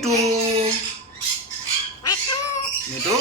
Me too me too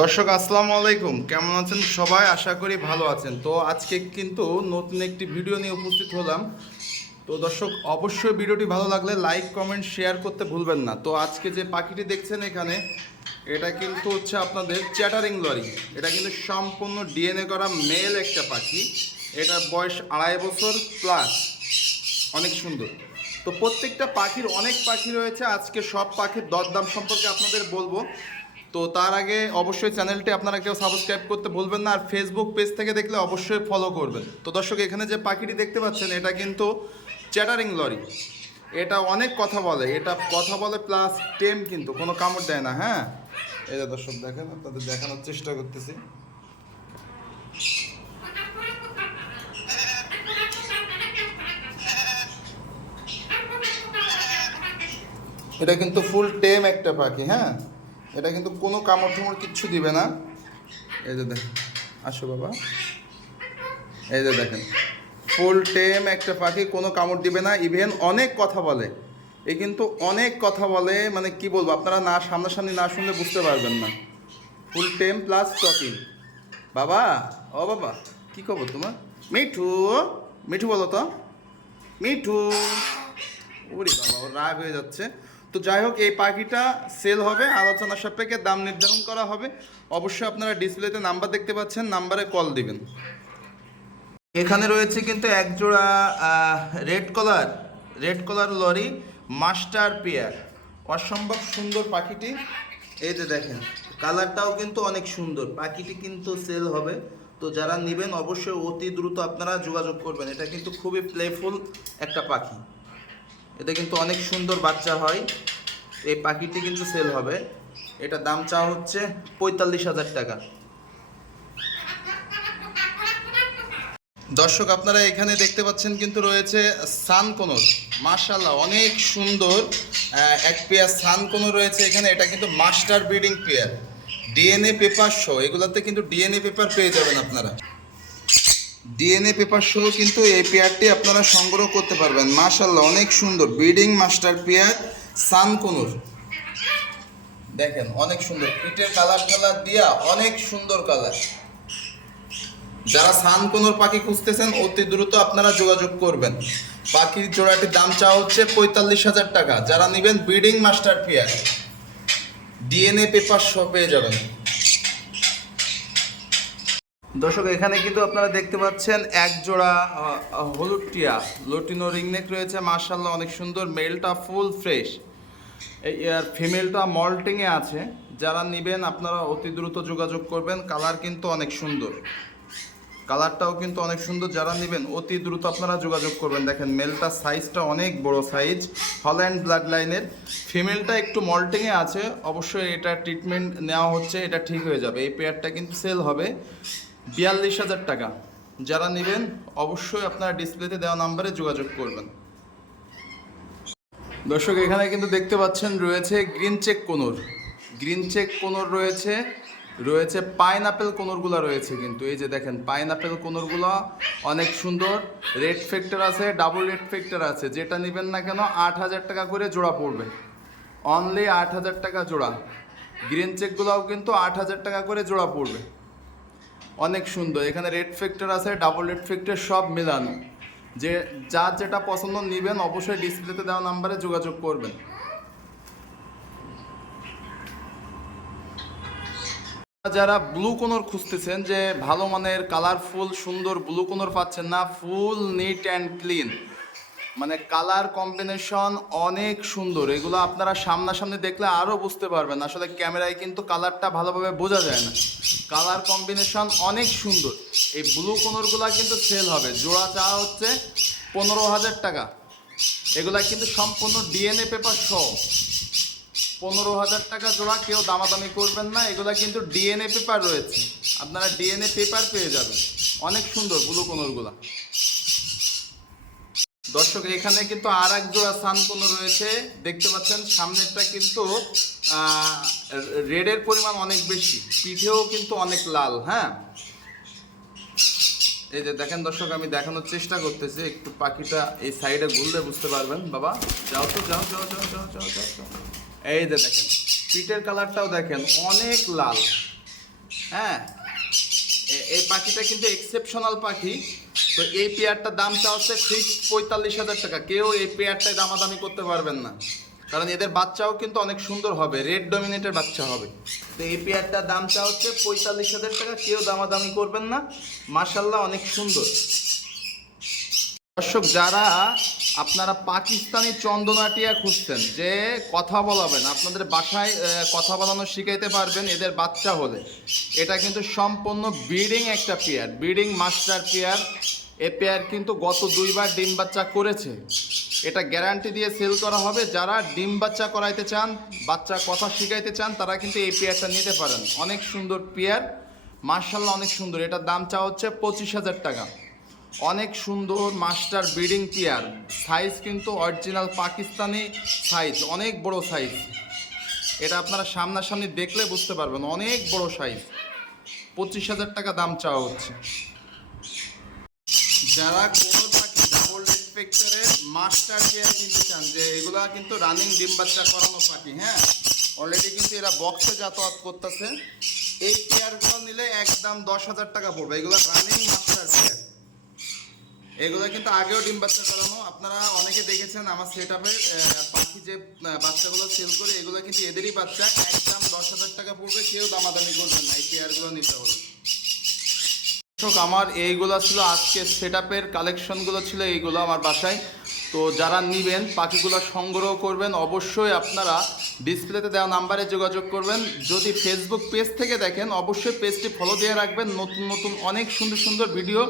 দর্শক, আসসালামু আলাইকুম। কেমন আছেন সবাই? আশা করি ভালো আছেন। তো আজকে কিন্তু নতুন একটি ভিডিও নিয়ে উপস্থিত হলাম। তো দর্শক, অবশ্যই ভিডিওটি ভালো লাগলে লাইক, কমেন্ট, শেয়ার করতে ভুলবেন না। তো আজকে যে পাখিটি দেখছেন এখানে, এটা কিন্তু হচ্ছে আপনাদের চ্যাটারিং লরি। এটা কিন্তু সম্পূর্ণ ডিএনএ করা মেল একটা পাখি। এটার বয়স আড়াই বছর প্লাস। অনেক সুন্দর। তো প্রত্যেকটা পাখির অনেক পাখি রয়েছে। আজকে সব পাখির দরদাম সম্পর্কে আপনাদের বলব। তো তার আগে অবশ্যই চ্যানেলটি আপনারা কেউ সাবস্ক্রাইব করতে ভুলবেন না, আর ফেসবুক পেজ থেকে দেখলে অবশ্যই ফলো করবেন। তো দর্শক, এখানে যে পাখিটি দেখতে পাচ্ছেন, এটা কিন্তু চ্যাটারিং লরি এটা অনেক কথা বলে, এটা কথা বলে প্লাস টেম কিন্তু, কোনো কামড় দেয় না হ্যাঁ? এটা দর্শক দেখেন, আপনাদের দেখানোর চেষ্টা করতেছি। এটা কিন্তু ফুল টেম একটা পাখি হ্যাঁ? এটা কিন্তু কোনো কামড় ঠামড় কিচ্ছু দিবে না। এই যে দেখেন, আসো বাবা। এই যে দেখেন ফুল টেম একটা পাখি, কোনো কামড় দিবে না। ইভেন অনেক কথা বলে। এ কিন্তু অনেক কথা বলে মানে কি বলব, আপনারা না, সামনাসামনি না শুনলে বুঝতে পারবেন না। ফুল টেম প্লাস টকিং বাবা, ও বাবা, কি খবর তোমার? মিঠু মিঠু বলো তো। মিঠু। ওরে বাবা রাগ হয়ে যাচ্ছে। তো যাই হোক, এই পাখিটা সেল হবে। আলোচনা সাপেক্ষে দাম নির্ধারণ করা হবে। অবশ্যই আপনারা ডিসপ্লেতে নাম্বার দেখতে পাচ্ছেন নাম্বারে কল দিবেন। এখানে রয়েছে কিন্তু এক জোড়া red collar red collar lory master pair অসম্ভব সুন্দর পাখিটি। এই যে দেখেন কালারটাও কিন্তু অনেক সুন্দর। পাখিটি কিন্তু সেল হবে। তো যারা নেবেন, অবশ্যই অতি দ্রুত আপনারা যোগাযোগ করবেন। এটা কিন্তু খুবই প্লেফুল একটা পাখি। এটা কিন্তু অনেক সুন্দর বাচ্চা হয়। এই পাখিটি কিন্তু সেল হবে। এটা দাম চা হচ্ছে পঁয়তাল্লিশ হাজার টাকা। দর্শক, আপনারা এখানে দেখতে পাচ্ছেন কিন্তু রয়েছে সানকোনর মার্শাল্লাহ অনেক সুন্দর এক পেয়ার সানকোনর রয়েছে এখানে। এটা কিন্তু master breeding pair. DNA paper show এগুলাতে কিন্তু ডিএনএ পেপার পেয়ে যাবেন আপনারা। ডিএনএ পেপার সহ কিন্তু এই পেয়ারটি আপনারা সংগ্রহ করতে পারবেন। মাশাল্লাহ অনেক সুন্দর। ব্রিডিং মাস্টার পেয়ার সানকুনুর দেখেন, অনেক সুন্দর। পিঠের কালার কালার দিয়া অনেক সুন্দর কালার। যারা সানকুনুর পাখি খুঁজতেছেন, অতি দ্রুত আপনারা যোগাযোগ করবেন। পাখির জোড়াটির দাম চাওয়া হচ্ছে পঁয়তাল্লিশ হাজার টাকা। যারা নেবেন breeding master pair DNA paper সহ পেয়ে যাবেন। দর্শক, এখানে কিন্তু আপনারা দেখতে পাচ্ছেন এক জোড়া হলুদ টিয়া। লটিনো রিংনেক রয়েছে মার্শাল্লাহ অনেক সুন্দর মেলটা ফুল ফ্রেশ এই, আর ফিমেলটা মল্টিংয়ে আছে। যারা নেবেন, আপনারা অতি দ্রুত যোগাযোগ করবেন কালার কিন্তু অনেক সুন্দর। কালারটাও কিন্তু অনেক সুন্দর, যারা নেবেন, অতি দ্রুত আপনারা যোগাযোগ করবেন। দেখেন মেলটা সাইজটা অনেক বড় সাইজ হল্যান্ড ব্লাড লাইনের ফিমেলটা একটু মল্টিংয়ে আছে, অবশ্যই এটা ট্রিটমেন্ট নেওয়া হচ্ছে, এটা ঠিক হয়ে যাবে। এই পেয়ারটা কিন্তু সেল হবে। বিয়াল্লিশ হাজার টাকা। যারা নেবেন, অবশ্যই আপনারা ডিসপ্লেতে দেওয়া নাম্বারে যোগাযোগ করবেন। দর্শক, এখানে কিন্তু দেখতে পাচ্ছেন রয়েছে green cheek conure. Green cheek conure রয়েছে রয়েছে পাইন আপেল কোনোরগুলো রয়েছে কিন্তু। এই যে দেখেন পাইন আপেল কোনোরগুলো অনেক সুন্দর। রেড ফ্যাক্টর আছে, ডাবল রেড ফ্যাক্টর আছে। যেটা নেবেন না কেন, আট হাজার টাকা করে জোড়া পড়বে। অনলি আট হাজার টাকা জোড়া। গ্রিন চেকগুলোও কিন্তু আট হাজার টাকা করে জোড়া পড়বে। অনেক সুন্দর। এখানে রেড ফ্যাক্টর আছে ডাবল রেড ফ্যাক্টর সব মেলানো। যে, যার যেটা পছন্দ নেবেন, অবশ্যই ডিসপ্লেতে দেওয়া নাম্বারে যোগাযোগ করবেন। যারা ব্লু কোনর খুঁজতেছেন যে, ভালো মানের কালারফুল সুন্দর ব্লু কোনর পাচ্ছেন না ফুল নিট অ্যান্ড ক্লিন মানে কালার কম্বিনেশন অনেক সুন্দর। এগুলো আপনারা সামনাসামনি দেখলে আরও বুঝতে পারবেন। আসলে ক্যামেরায় কিন্তু কালারটা ভালোভাবে বোঝা যায় না। কালার কম্বিনেশন অনেক সুন্দর। এই ব্লু কোনরগুলো কিন্তু সেল হবে। জোড়া চাওয়া হচ্ছে পনেরো হাজার টাকা। এগুলা কিন্তু সম্পূর্ণ ডিএনএ পেপার সহ। পনেরো হাজার টাকা জোড়া, কেউ দামাদামি করবেন না। এগুলা কিন্তু ডিএনএ পেপার রয়েছে। আপনারা ডিএনএ পেপার পেয়ে যাবেন। অনেক সুন্দর ব্লু কোনোরগুলা দর্শক, এখানে কিন্তু আর এক জোড়া সানকোনো রয়েছে। দেখতে পাচ্ছেন, সামনেরটা কিন্তু রেডের পরিমাণ অনেক বেশি, পিঠেও কিন্তু অনেক লাল হ্যাঁ? এই যে দেখেন দর্শক, আমি দেখানোর চেষ্টা করতেছি, একটু পাখিটা এই সাইডে ঘুরলে বুঝতে পারবেন। বাবা, যাও তো, যাও যাও যাও যাও যাও যাও যাও। এই যে দেখেন, পিঠের কালারটাও দেখেন, অনেক লাল হ্যাঁ? এই পাখিটা কিন্তু এক্সেপশনাল পাখি। তো এই পেয়ারটার দামটা হচ্ছে ফিক্সড পঁয়তাল্লিশ হাজার টাকা। কেউ এই পেয়ারটায় দামাদামি করতে পারবেন না। কারণ এদের বাচ্চাও কিন্তু অনেক সুন্দর হবে, রেড ডমিনেটের বাচ্চা হবে। তো এই পেয়ারটার দামটা হচ্ছে পঁয়তাল্লিশ হাজার টাকা, কেউ দামাদামি করবেন না। মার্শাল্লাহ অনেক সুন্দর। দর্শক, যারা আপনারা পাকিস্তানি চন্দনাটিয়া খুঁজছেন, যে কথা বলাবেন, আপনাদের বাসায় কথা বলানো শিখাইতে পারবেন এদের বাচ্চা হলে। এটা কিন্তু সম্পূর্ণ ব্রিডিং একটা পেয়ার ব্রিডিং মাস্টার পেয়ার। এ পেয়ার কিন্তু গত দুইবার ডিম বাচ্চা করেছে। এটা গ্যারান্টি দিয়ে সেল করা হবে। যারা ডিম বাচ্চা করাইতে চান, বাচ্চা কথা শিখাইতে চান, তারা কিন্তু এই পেয়ারটা নিতে পারেন। অনেক সুন্দর পেয়ার মার্শাল্লাহ অনেক সুন্দর। এটার দাম চা হচ্ছে পঁচিশ হাজার টাকা। অনেক সুন্দর মাস্টার ব্রিডিং পেয়ার সাইজ কিন্তু অরিজিনাল পাকিস্তানি সাইজ অনেক বড় সাইজ এটা আপনারা সামনাসামনি দেখলে বুঝতে পারবেন, অনেক বড় সাইজ পঁচিশ হাজার টাকা দাম চাওয়া হচ্ছে। যারা কোনো পাখি ডাবল রেসপেক্টরের মাস্টার পেয়ার কিনতে চান, যে এগুলা কিন্তু রানিং ডিম বাচ্চা করানো পাখি হ্যাঁ? অলরেডি কিন্তু এরা বক্সে যাতায়াত করতেছে। এই পেয়ারগুলো নিলে একদম দশ হাজার টাকা পড়বে। এগুলো রানিং মাস্টার পেয়ার এগুলো কিন্তু আগেও ডিম বাচ্চা করানো। আপনারা অনেকে দেখেছেন আমার সেট আপে পাখি যে বাচ্চাগুলো সেল করে, এগুলো কিন্তু এদেরই বাচ্চা। একদম দশ হাজার টাকা পড়বে, কেউ দামাদামি করবেন না এই পেয়ারগুলো নিতে হবে দর্শক, আমার এইগুলো ছিল আজকে সেট আপের কালেকশনগুলো ছিল এইগুলো আমার বাসায়। তো যারা নিবেন, পাখিগুলো সংগ্রহ করবেন, অবশ্যই আপনারা ডিসপ্লেতে দেওয়া নাম্বারে যোগাযোগ করবেন। যদি ফেসবুক পেজ থেকে দেখেন, অবশ্যই পেজটি ফলো দিয়ে রাখবেন। নতুন নতুন অনেক সুন্দর সুন্দর ভিডিও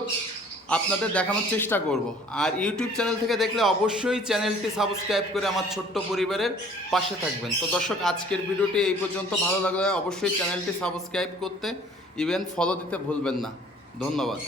আপনাদের দেখানোর চেষ্টা করব। আর ইউটিউব চ্যানেল থেকে দেখলে অবশ্যই চ্যানেলটি সাবস্ক্রাইব করে আমার ছোট্ট পরিবারের পাশে থাকবেন। তো দর্শক, আজকের ভিডিওটি এই পর্যন্ত। ভালো লাগলে অবশ্যই চ্যানেলটি সাবস্ক্রাইব করতে ইভেন ফলো দিতে ভুলবেন না। ধন্যবাদ